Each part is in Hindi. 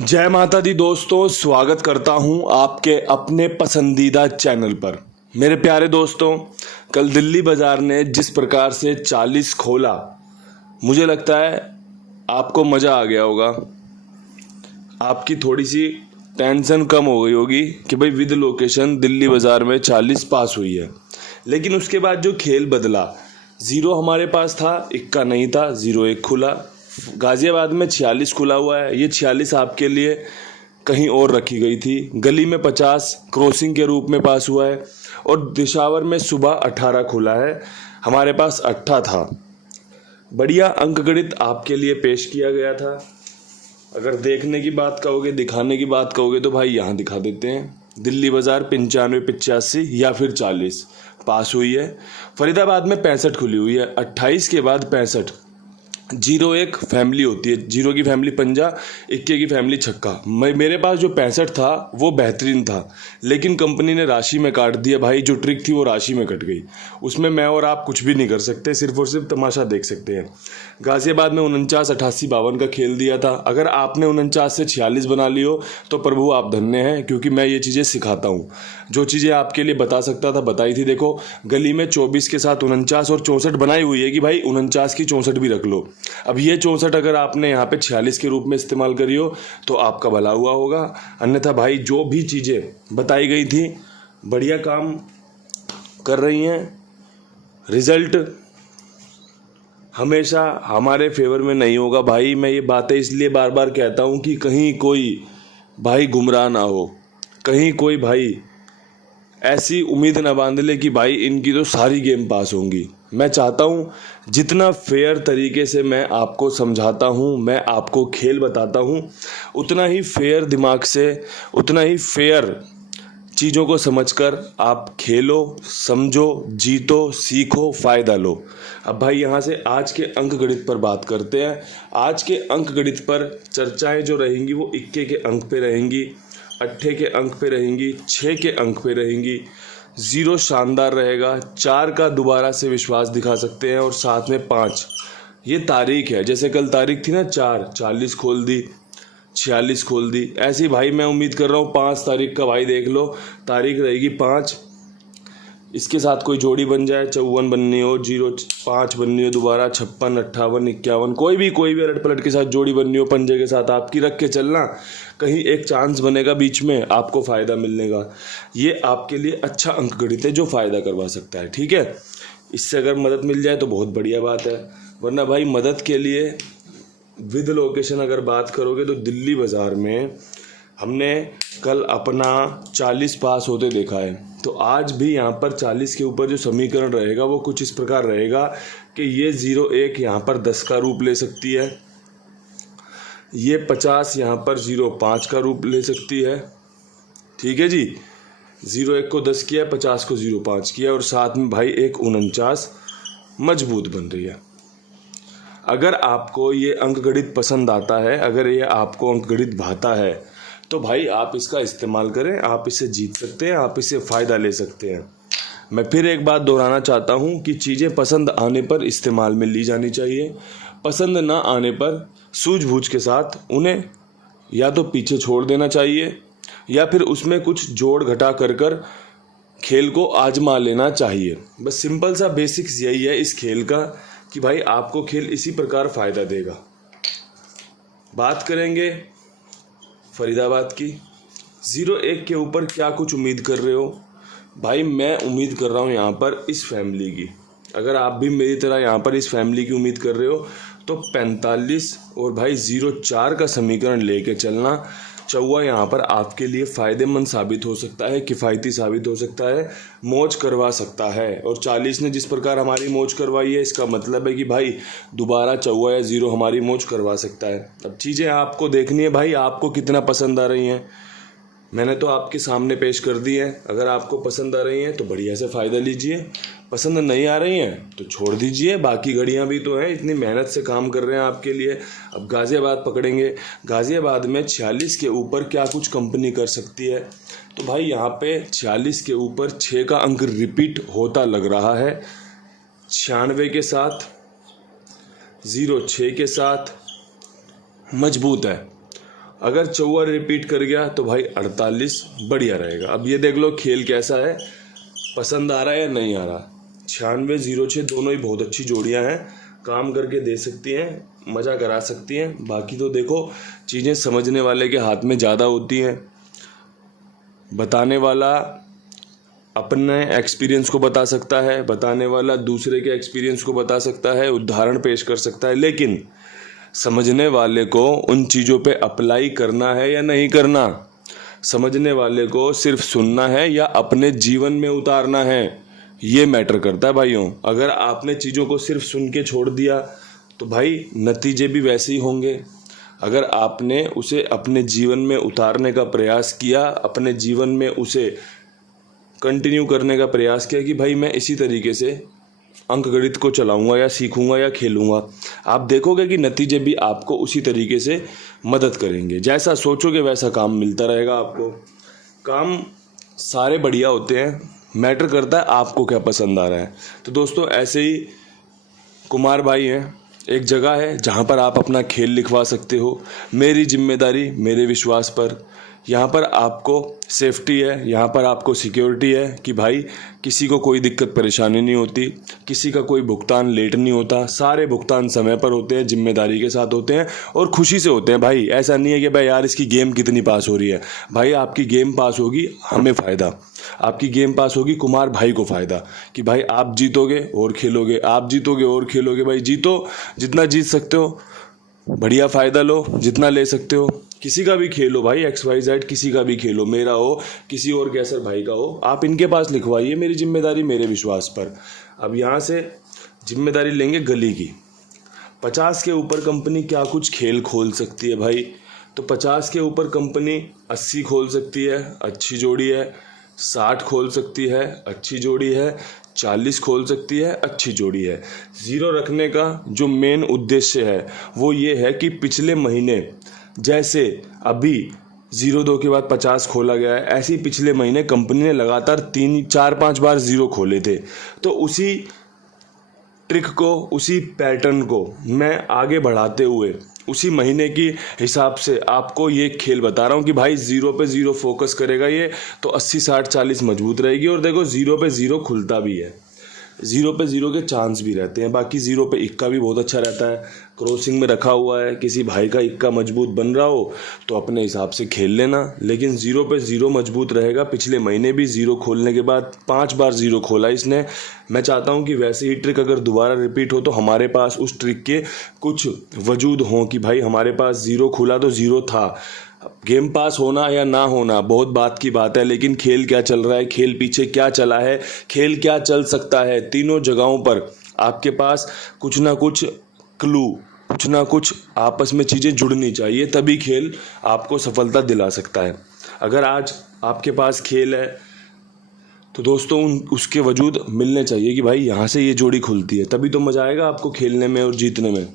जय माता दी दोस्तों, स्वागत करता हूं आपके अपने पसंदीदा चैनल पर। मेरे प्यारे दोस्तों, कल दिल्ली बाजार ने जिस प्रकार से 40 खोला, मुझे लगता है आपको मज़ा आ गया होगा। आपकी थोड़ी सी टेंशन कम हो गई होगी कि भाई विद लोकेशन दिल्ली बाजार में 40 पास हुई है। लेकिन उसके बाद जो खेल बदला, ज़ीरो हमारे पास था, इक्का नहीं था, 0-1 खुला। गाज़ियाबाद में 46 खुला हुआ है। ये 46 आपके लिए कहीं और रखी गई थी। गली में 50 क्रॉसिंग के रूप में पास हुआ है और दिशावर में सुबह 18 खुला है, हमारे पास 8 था। बढ़िया अंकगणित आपके लिए पेश किया गया था। अगर देखने की बात कहोगे, दिखाने की बात कहोगे तो भाई यहाँ दिखा देते हैं। दिल्ली बाजार 95-85 या फिर 40 पास हुई है। फरीदाबाद में 65 खुली हुई है, 28 के बाद 65। 0-1 फैमिली होती है, 0 की फैमिली पंजा, 21 की फैमिली छक्का। मेरे पास जो 65 था वो बेहतरीन था, लेकिन कंपनी ने राशि में काट दिया। भाई जो ट्रिक थी वो राशि में कट गई, उसमें मैं और आप कुछ भी नहीं कर सकते, सिर्फ और सिर्फ तमाशा देख सकते हैं। गाज़ियाबाद में 49, 88, 52 का खेल दिया था। अगर आपने 49 से 46 बना ली हो तो प्रभु आप धन्य हैं, क्योंकि मैं ये चीज़ें सिखाता हूँ। जो चीज़ें आपके लिए बता सकता था बताई थी। देखो, गली में 24 के साथ 49 और 64 बनाई हुई है कि भाई 49 की 64 भी रख लो। अब ये 64 अगर आपने यहाँ पे 46 के रूप में इस्तेमाल करी हो तो आपका भला हुआ होगा। अन्यथा भाई जो भी चीज़ें बताई गई थी बढ़िया काम कर रही हैं। रिजल्ट हमेशा हमारे फेवर में नहीं होगा भाई। मैं ये बातें इसलिए बार बार कहता हूँ कि कहीं कोई भाई गुमराह ना हो, कहीं कोई भाई ऐसी उम्मीद ना बांध ले कि भाई इनकी तो सारी गेम पास होंगी। मैं चाहता हूँ जितना फेयर तरीके से मैं आपको समझाता हूँ, मैं आपको खेल बताता हूँ, उतना ही फेयर दिमाग से, उतना ही फेयर चीज़ों को समझकर आप खेलो, समझो, जीतो, सीखो, फ़ायदा लो। अब भाई यहाँ से आज के अंक गणित पर बात करते हैं। आज के अंक गणित पर चर्चाएं जो रहेंगी वो 21 के अंक पे रहेंगी, 8 के अंक पे रहेंगी, 6 के अंक पे रहेंगी। 0 शानदार रहेगा, 4 का दोबारा से विश्वास दिखा सकते हैं और साथ में 5 ये तारीख है। जैसे कल तारीख थी ना 4, 40 खोल दी, 46 खोल दी। ऐसी भाई मैं उम्मीद कर रहा हूँ 5 तारीख का भाई देख लो, तारीख रहेगी 5। इसके साथ कोई जोड़ी बन जाए, 54 बननी हो, 0-5 बननी हो, दोबारा 56, 58, 51, कोई भी अलट पलट के साथ जोड़ी बननी हो, पंजे के साथ आपकी रख के चलना। कहीं एक चांस बनेगा बीच में, आपको फ़ायदा मिलने का। ये आपके लिए अच्छा अंक गणित है जो फ़ायदा करवा सकता है, ठीक है। इससे अगर मदद मिल जाए तो बहुत बढ़िया बात है, वरना भाई मदद के लिए विद लोकेशन अगर बात करोगे तो दिल्ली बाज़ार में हमने कल अपना 40 पास होते देखा है। तो आज भी यहाँ पर 40 के ऊपर जो समीकरण रहेगा वो कुछ इस प्रकार रहेगा कि ये 0-1 यहाँ पर 10 का रूप ले सकती है, ये 50 यहाँ पर 0-5 का रूप ले सकती है, ठीक है जी। 0-1 को 10 किया, 50 को 0-5 किया और साथ में भाई एक 49 मजबूत बन रही है। अगर आपको ये अंकगणित पसंद आता है, अगर ये आपको अंकगणित भाता है तो भाई आप इसका इस्तेमाल करें, आप इसे जीत सकते हैं, आप इससे फ़ायदा ले सकते हैं। मैं फिर एक बात दोहराना चाहता हूँ कि चीज़ें पसंद आने पर इस्तेमाल में ली जानी चाहिए, पसंद ना आने पर सूझबूझ के साथ उन्हें या तो पीछे छोड़ देना चाहिए या फिर उसमें कुछ जोड़ घटा कर खेल को आजमा लेना चाहिए। बस सिंपल सा बेसिक्स यही है इस खेल का कि भाई आपको खेल इसी प्रकार फ़ायदा देगा। बात करेंगे फरीदाबाद की। 0-1 के ऊपर क्या कुछ उम्मीद कर रहे हो भाई? मैं उम्मीद कर रहा हूँ यहाँ पर इस फैमिली की। अगर आप भी मेरी तरह यहाँ पर इस फैमिली की उम्मीद कर रहे हो तो 45 और भाई 0-4 का समीकरण लेके चलना। चौवा यहाँ पर आपके लिए फ़ायदेमंद साबित हो सकता है, किफ़ायती साबित हो सकता है, मौज करवा सकता है। और 40 ने जिस प्रकार हमारी मौज करवाई है, इसका मतलब है कि भाई दोबारा चौवा या 0 हमारी मौज करवा सकता है। अब चीज़ें आपको देखनी है भाई, आपको कितना पसंद आ रही हैं। मैंने तो आपके सामने पेश कर दी है। अगर आपको पसंद आ रही हैं तो बढ़िया से फ़ायदा लीजिए, पसंद नहीं आ रही हैं तो छोड़ दीजिए। बाकी घड़ियां भी तो हैं, इतनी मेहनत से काम कर रहे हैं आपके लिए। अब गाज़ियाबाद पकड़ेंगे। गाज़ियाबाद में 46 के ऊपर क्या कुछ कंपनी कर सकती है? तो भाई यहाँ पे 46 के ऊपर 6 का अंक रिपीट होता लग रहा है। 96 के साथ, 0-6 के साथ मजबूत है। अगर 54 रिपीट कर गया तो भाई 48 बढ़िया रहेगा। अब ये देख लो खेल कैसा है, पसंद आ रहा है या नहीं आ रहा। 96-06 दोनों ही बहुत अच्छी जोड़ियां हैं, काम करके दे सकती हैं, मज़ा करा सकती हैं। बाकी तो देखो चीज़ें समझने वाले के हाथ में ज़्यादा होती हैं। बताने वाला अपने एक्सपीरियंस को बता सकता है, बताने वाला दूसरे के एक्सपीरियंस को बता सकता है, उदाहरण पेश कर सकता है, लेकिन समझने वाले को उन चीज़ों पे अप्लाई करना है या नहीं करना, समझने वाले को सिर्फ सुनना है या अपने जीवन में उतारना है, ये मैटर करता है भाइयों। अगर आपने चीज़ों को सिर्फ सुन के छोड़ दिया तो भाई नतीजे भी वैसे ही होंगे। अगर आपने उसे अपने जीवन में उतारने का प्रयास किया, अपने जीवन में उसे कंटिन्यू करने का प्रयास किया कि भाई मैं इसी तरीके से अंकगणित को चलाऊंगा या सीखूंगा या खेलूंगा, आप देखोगे कि नतीजे भी आपको उसी तरीके से मदद करेंगे। जैसा सोचोगे वैसा काम मिलता रहेगा आपको। काम सारे बढ़िया होते हैं, मैटर करता है आपको क्या पसंद आ रहा है। तो दोस्तों ऐसे ही कुमार भाई हैं, एक जगह है जहाँ पर आप अपना खेल लिखवा सकते हो। मेरी जिम्मेदारी मेरे विश्वास पर, यहाँ पर आपको सेफ्टी है, यहाँ पर आपको सिक्योरिटी है कि भाई किसी को कोई दिक्कत परेशानी नहीं होती, किसी का कोई भुगतान लेट नहीं होता, सारे भुगतान समय पर होते हैं, जिम्मेदारी के साथ होते हैं और खुशी से होते हैं। भाई ऐसा नहीं है कि भाई यार इसकी गेम कितनी पास हो रही है। भाई आपकी गेम पास होगी हमें फ़ायदा, आपकी गेम पास होगी कुमार भाई को फ़ायदा कि भाई आप जीतोगे और खेलोगे, आप जीतोगे और खेलोगे। भाई जीतो, जितना जीत सकते हो बढ़िया फ़ायदा लो, जितना ले सकते हो। किसी का भी खेलो भाई, XYZ किसी का भी खेलो, मेरा हो किसी और कैसर भाई का हो, आप इनके पास लिखवाइए मेरी जिम्मेदारी मेरे विश्वास पर। अब यहाँ से जिम्मेदारी लेंगे गली की। 50 के ऊपर कंपनी क्या कुछ खेल खोल सकती है भाई, तो 50 के ऊपर कंपनी 80 खोल सकती है, अच्छी जोड़ी है, 60 खोल सकती है, अच्छी जोड़ी है, 40 खोल सकती है, अच्छी जोड़ी है। ज़ीरो रखने का जो मेन उद्देश्य है वो ये है कि पिछले महीने जैसे अभी 02 के बाद 50 खोला गया है, ऐसे ही पिछले महीने कंपनी ने लगातार 3-4-5 बार ज़ीरो खोले थे। तो उसी ट्रिक को, उसी पैटर्न को मैं आगे बढ़ाते हुए उसी महीने की हिसाब से आपको ये खेल बता रहा हूँ कि भाई 0 पे 0 फोकस करेगा ये तो 80-60-40 मजबूत रहेगी। और देखो 0 पे 0 खुलता भी है, 0 पे 0 के चांस भी रहते हैं। बाकी 0 पे इक्का भी बहुत अच्छा रहता है, क्रॉसिंग में रखा हुआ है, किसी भाई का इक्का मजबूत बन रहा हो तो अपने हिसाब से खेल लेना। लेकिन 0 पे 0 मजबूत रहेगा। पिछले महीने भी 0 खोलने के बाद 5 बार 0 खोला इसने। मैं चाहता हूं कि वैसे ही ट्रिक अगर दोबारा रिपीट हो तो हमारे पास उस ट्रिक के कुछ वजूद हों कि भाई हमारे पास 0 खुला तो 0 था। गेम पास होना या ना होना बहुत बात की बात है, लेकिन खेल क्या चल रहा है, खेल पीछे क्या चला है, खेल क्या चल सकता है, तीनों जगहों पर आपके पास कुछ ना कुछ क्लू, कुछ ना कुछ आपस में चीज़ें जुड़नी चाहिए, तभी खेल आपको सफलता दिला सकता है। अगर आज आपके पास खेल है तो दोस्तों उसके वजूद मिलने चाहिए कि भाई यहाँ से ये जोड़ी खुलती है, तभी तो मज़ा आएगा आपको खेलने में और जीतने में।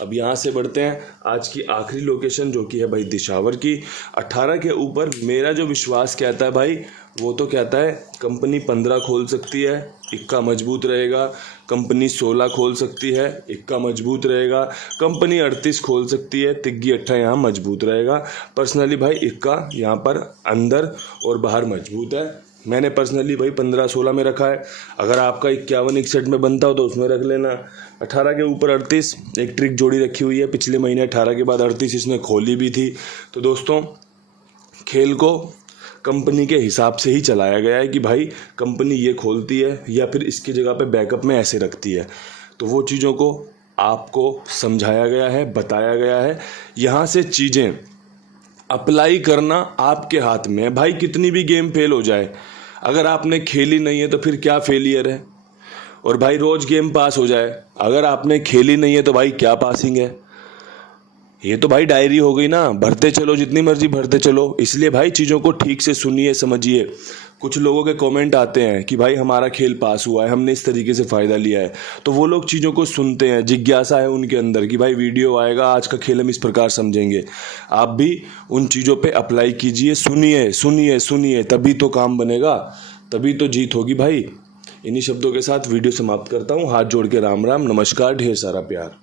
अब यहाँ से बढ़ते हैं आज की आखिरी लोकेशन जो कि है भाई दिशावर की। 18 के ऊपर मेरा जो विश्वास कहता है भाई वो तो कहता है कंपनी 15 खोल सकती है, इक्का मजबूत रहेगा। कंपनी 16 खोल सकती है, इक्का मजबूत रहेगा। कंपनी 38 खोल सकती है, तिग्गी 8 यहाँ मजबूत रहेगा। पर्सनली भाई इक्का यहाँ पर अंदर और बाहर मजबूत है। मैंने पर्सनली भाई 15-16 में रखा है। अगर आपका 51-61 में बनता हो तो उसमें रख लेना। 18 के ऊपर 38 एक ट्रिक जोड़ी रखी हुई है, पिछले महीने 18 के बाद 38 इसने खोली भी थी। तो दोस्तों खेल को कंपनी के हिसाब से ही चलाया गया है कि भाई कंपनी ये खोलती है या फिर इसकी जगह पे बैकअप में ऐसे रखती है। तो वो चीज़ों को आपको समझाया गया है, बताया गया है। यहाँ से चीज़ें अप्लाई करना आपके हाथ में है। भाई कितनी भी गेम फेल हो जाए, अगर आपने खेली नहीं है तो फिर क्या फेलियर है। और भाई रोज गेम पास हो जाए, अगर आपने खेली नहीं है तो भाई क्या पासिंग है। ये तो भाई डायरी हो गई ना, भरते चलो जितनी मर्जी भरते चलो। इसलिए भाई चीज़ों को ठीक से सुनिए, समझिए। कुछ लोगों के कमेंट आते हैं कि भाई हमारा खेल पास हुआ है, हमने इस तरीके से फ़ायदा लिया है। तो वो लोग चीज़ों को सुनते हैं, जिज्ञासा है उनके अंदर कि भाई वीडियो आएगा, आज का खेल हम इस प्रकार समझेंगे। आप भी उन चीज़ों पे अप्लाई कीजिए, सुनिए सुनिए सुनिए, तभी तो काम बनेगा, तभी तो जीत होगी भाई। इन्हीं शब्दों के साथ वीडियो समाप्त करता हूँ। हाथ जोड़ के राम राम, नमस्कार, ढेर सारा प्यार।